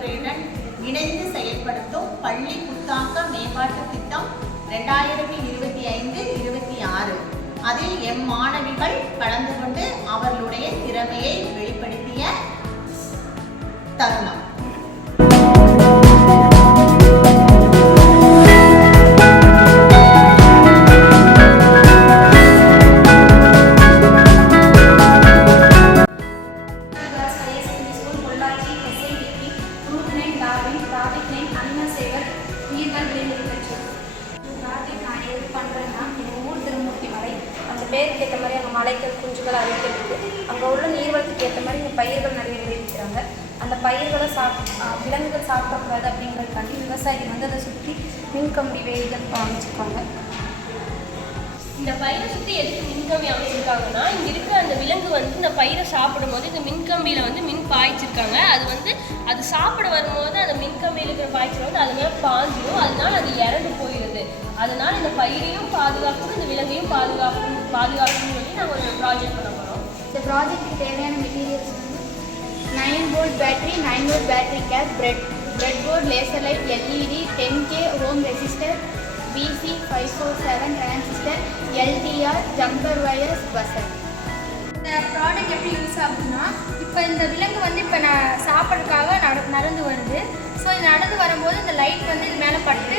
துறையுடன் இணைந்து செயல்படுத்தும் பள்ளி புத்தாக்க மேம்பாட்டு திட்டம் 2025-26. அதில் மாணவிகள் கலந்து கொண்டு அவர்களுடைய திறமையை வெளிப்படுத்திய தருணம். பேருக்கு ஏற்ற மாதிரி அங்கே மலைகள் குஞ்சுகள் அழைக்கிறது அங்கே உள்ள நீர்வளத்துக்கு ஏற்ற மாதிரி இங்கே பயிர்கள் நிறைய விளைவிக்கிறாங்க. அந்த பயிர்களை விலங்குகள் சாப்பிடக்கூடாது அப்படிங்கிறதுக்காண்டி விவசாயிகள் வந்து அதை சுற்றி மின்கம்பி வேலிகள் அமைச்சிருக்காங்க. இந்த பயிரை சுற்றி எதுக்கு மின்கம்பி அமைச்சிருக்காங்கன்னா, இங்கே இருக்கிற அந்த விலங்கு வந்து இந்த பயிரை சாப்பிடும்போது இந்த மின்கம்பியில் வந்து மின் பாய்ச்சிருக்காங்க. அது சாப்பிட வரும்போது அந்த மின்கம்பியில் இருக்கிற பாய்ச்சல் வந்து அது மேலே பாஞ்சிடும். அதனால அது இறந்து போயிடுது. அதனால இந்த பயிரையும் பாதுகாக்கணும், இந்த விலங்கையும் பாதுகாக்கணும்னு சொல்லி நாங்கள் ஒரு ப்ராஜெக்ட் பண்ண போகிறோம். இந்த ப்ராஜெக்ட்டுக்கு தேவையான மெட்டீரியல்ஸ் வந்து 9V battery, 9V battery cap, bread board, laser light, LED, 10K ohm resistor, BC547 transistor, LTR, jumper wires, buzzer. இந்த ப்ராடக்ட் எப்படி யூஸ் ஆகுதுன்னா, இப்போ இந்த விலங்கு வந்து இப்போ நான் சாப்பிட்றதுக்காக நடந்து வருது. ஸோ இது நடந்து வரும்போது இந்த லைட் வந்து இது மேலே பட்டு